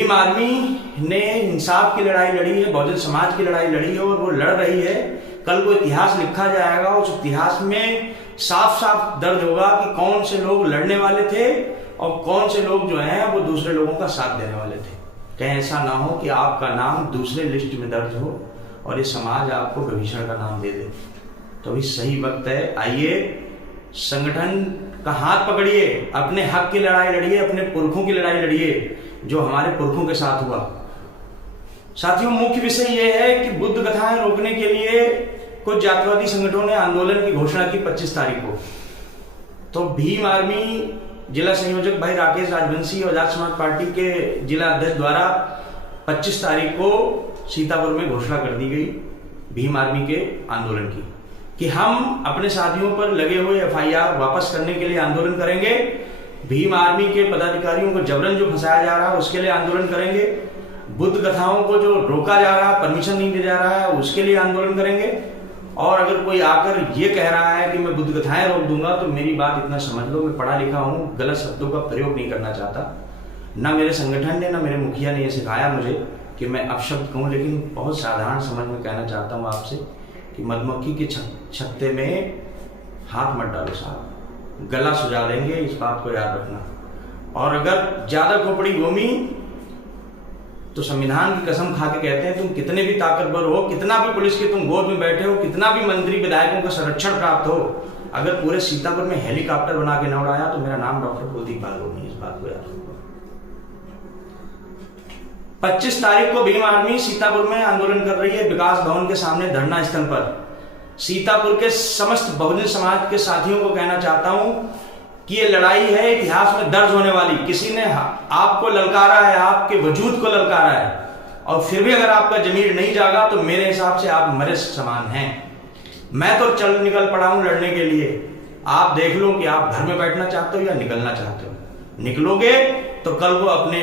Bhim army ने इंसाफ की लड़ाई लड़ी है, बहुजन समाज की लड़ाई लड़ी है और वो लड़ रही है। कल को इतिहास लिखा जाएगा, उस इतिहास में साफ साफ दर्ज होगा कि कौन से लोग लड़ने वाले थे और कौन से लोग जो हैं वो दूसरे लोगों का साथ देने वाले थे। कहीं ऐसा ना हो कि आपका नाम दूसरे लिस्ट में दर्ज हो और ये समाज आपको विभीषण का नाम दे दे। तो अभी सही वक्त है, आइए संगठन का हाथ पकड़िए, अपने हक की लड़ाई लड़िए, अपने पुरखों की लड़ाई लड़िए जो हमारे पुरखों के साथ हुआ। साथियों, मुख्य विषय यह है कि बुद्ध कथाएं रोकने के लिए कुछ जातिवादी संगठनों ने आंदोलन की घोषणा की 25 तारीख को। तो भीम आर्मी जिला संयोजक भाई राकेश राजवंशी और आजाद समाज पार्टी के जिला अध्यक्ष द्वारा 25 तारीख को सीतापुर में घोषणा कर दी गई भीम आर्मी के आंदोलन की कि हम अपने साथियों पर लगे हुए FIR वापस करने के लिए आंदोलन करेंगे। भीम आर्मी के पदाधिकारियों को जबरन जो फंसाया जा रहा है उसके लिए आंदोलन करेंगे। बुद्ध कथाओं को जो रोका जा रहा है, परमिशन नहीं दिया जा रहा है, उसके लिए आंदोलन करेंगे। और अगर कोई आकर ये कह रहा है कि मैं बुद्ध कथाएं रोक दूंगा, तो मेरी बात इतना समझ लो, मैं पढ़ा लिखा हूँ, गलत शब्दों का प्रयोग नहीं करना चाहता। ना मेरे संगठन ने, ना मेरे मुखिया ने ये सिखाया मुझे कि मैं अपशब्द कहूँ, लेकिन बहुत साधारण समझ में कहना चाहता हूँ आपसे कि मधुमक्खी के छत्ते में हाथ मत डालो साहब, गला सुझा देंगे, इस बात को याद रखना। और अगर ज्यादा खोपड़ी घूमी तो संविधान की कसम खा के कहते हैं, तुम कितने भी ताकतवर हो, कितना भी पुलिस के तुम गोद में बैठे हो, कितना भी मंत्री विधायकों का संरक्षण प्राप्त हो, अगर पूरे सीतापुर में हेलीकॉप्टर बना के न उड़ाया तो मेरा नाम डॉक्टर कुलदीप बालू नहीं, इस बात को याद रखो। 25 तारीख को भीम आर्मी सीतापुर में आंदोलन कर रही है, विकास भवन के सामने धरना स्थल पर। सीतापुर के समस्त बहुजन समाज के साथियों को कहना चाहता हूं कि ये लड़ाई है इतिहास में दर्ज होने वाली। किसी ने आपको ललकारा है, आपके वजूद को ललकारा है, और फिर भी अगर आपका जमीर नहीं जागा तो मेरे हिसाब से आप मरे समान हैं। मैं तो चल निकल पड़ा हूं लड़ने के लिए। आप देख लो कि आप घर में बैठना चाहते हो या निकलना चाहते हो। निकलोगे तो कल को अपने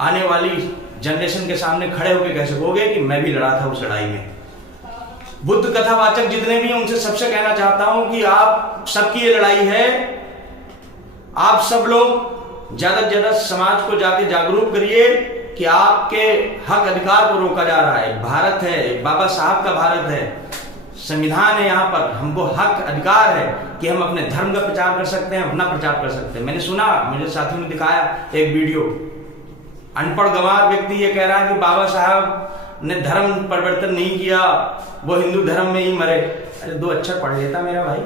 आने वाली जनरेशन के सामने खड़े होकर कह सकोगे कि मैं भी लड़ा था उस लड़ाई में। बुद्ध कथावाचक जितने भी हैं उनसे सबसे कहना चाहता हूं कि आप सबकी ये लड़ाई है। आप सब लोग ज्यादा से ज्यादा समाज को जाके जागरूक करिए कि आपके हक अधिकार को रोका जा रहा है। भारत है, बाबा साहब का भारत है, संविधान है, यहाँ पर हमको हक अधिकार है कि हम अपने धर्म का प्रचार कर सकते हैं, अपना प्रचार कर सकते हैं। मैंने सुना, मुझे साथियों ने दिखाया एक वीडियो, अनपढ़ गंवार व्यक्ति ये कह रहा है कि बाबा साहब ने धर्म परिवर्तन नहीं किया, वो हिंदू धर्म में ही मरे। अरे 2 अक्षर पढ़ लेता मेरा भाई,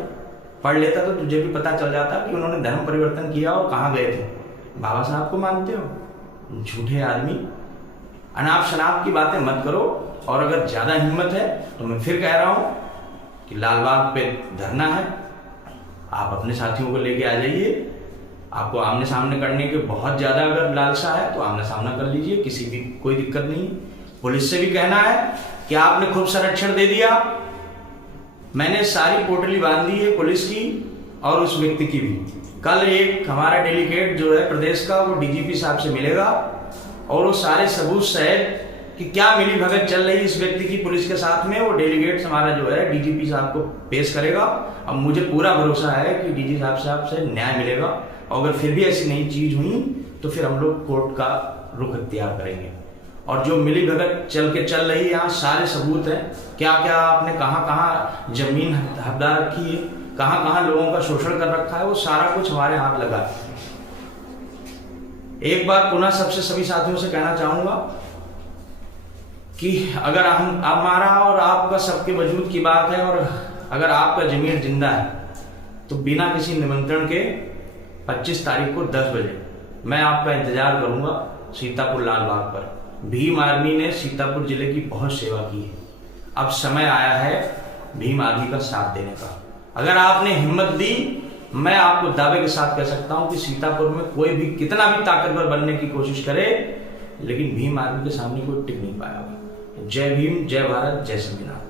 पढ़ लेता तो तुझे भी पता चल जाता कि उन्होंने धर्म परिवर्तन किया और कहाँ गए थे। बाबा साहब को मानते हो, झूठे आदमी। अनाप शनाप की बातें मत करो। और अगर ज्यादा हिम्मत है तो मैं फिर कह रहा हूं कि लालबाग पे धरना है, आप अपने साथियों को लेके आ जाइए। आपको आमने सामने करने के बहुत ज्यादा अगर लालसा है तो आमने सामना कर लीजिए, किसी भी कोई दिक्कत नहीं। पुलिस से भी कहना है कि आपने खूब संरक्षण दे दिया, मैंने सारी पोटली बांध दी है पुलिस की और उस व्यक्ति की भी। कल एक हमारा डेलीगेट जो है प्रदेश का, वो DGP साहब से मिलेगा और वो सारे सबूत सहित कि क्या मिली भगत चल रही इस व्यक्ति की पुलिस के साथ में, वो डेलीगेट हमारा जो है DGP साहब को पेश करेगा। अब मुझे पूरा भरोसा है कि DG साहब से न्याय मिलेगा। और अगर फिर भी ऐसी नई चीज हुई तो फिर हम लोग कोर्ट का रुख इख्तियार करेंगे। और जो मिली भगत चल रही है, यहाँ सारे सबूत हैं, क्या क्या आपने कहाँ जमीन हकदार रखी है, कहाँ लोगों का शोषण कर रखा है, वो सारा कुछ हमारे हाथ लगा है। एक बार पुनः सभी साथियों से कहना चाहूंगा कि अगर हमारा और आपका सबके वजूद की बात है और अगर आपका जमीर जिंदा है तो बिना किसी निमंत्रण के 25 तारीख को 10 बजे मैं आपका इंतजार करूंगा सीतापुर लालबाग पर। भीम आर्मी ने सीतापुर जिले की बहुत सेवा की है, अब समय आया है भीम आर्मी का साथ देने का। अगर आपने हिम्मत दी, मैं आपको दावे के साथ कह सकता हूं कि सीतापुर में कोई भी कितना भी ताकतवर बनने की कोशिश करे, लेकिन भीम आर्मी के सामने कोई टिक नहीं पाया होगा। जय भीम, जय भारत, जय संविधान।